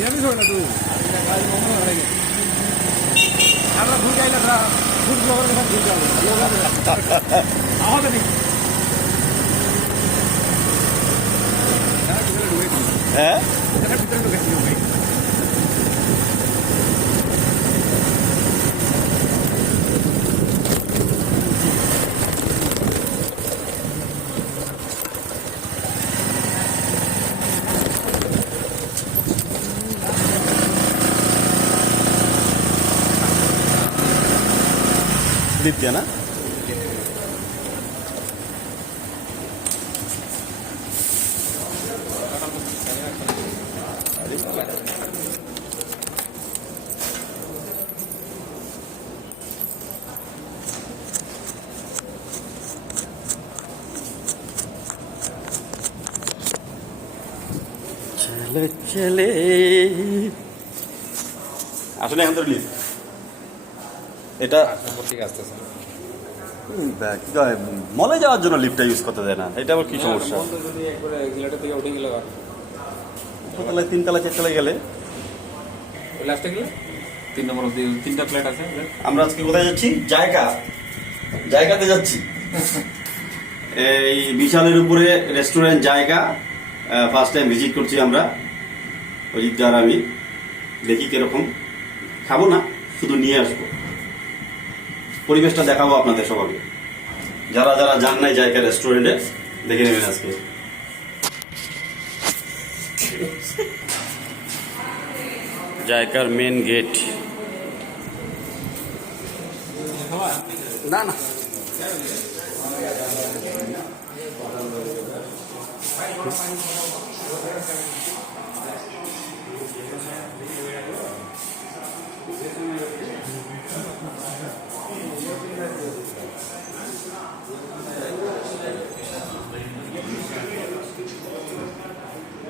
নিরামিষ হয় না তো আমরা ভুল যাই না ফুড ব্লগারের কাছে ভুল যাবো আমাদের হ্যাঁ ভিতরে ঢুকেছি ভাই দ্বিতীয় না চলে চলে আসলে এখন তো রিলিজ এটা মলে যাওয়ার জন্য লিফটটা ইউজ করতে দেয় না, এটা আবার কি সমস্যা? তাহলে তিনতলা চারতলায় গেলে তিনটা প্লেট আছে। আমরা আজকে কোথায় যাচ্ছি? জায়গাতে যাচ্ছি। এই বিশালের উপরে রেস্টুরেন্ট জায়গা ফার্স্ট টাইম ভিজিট করছি আমরা, অজিত আর আমি। দেখি কিরকম, খাবো না, শুধু নিয়ে আসবো, পরিবেশটা দেখাবো আপনাদের সবাইকে। যারা যারা যান নাই জায়গা রেস্টুরেন্টে দেখে নেবেন আজকে। জায়গার মেন গেট। না না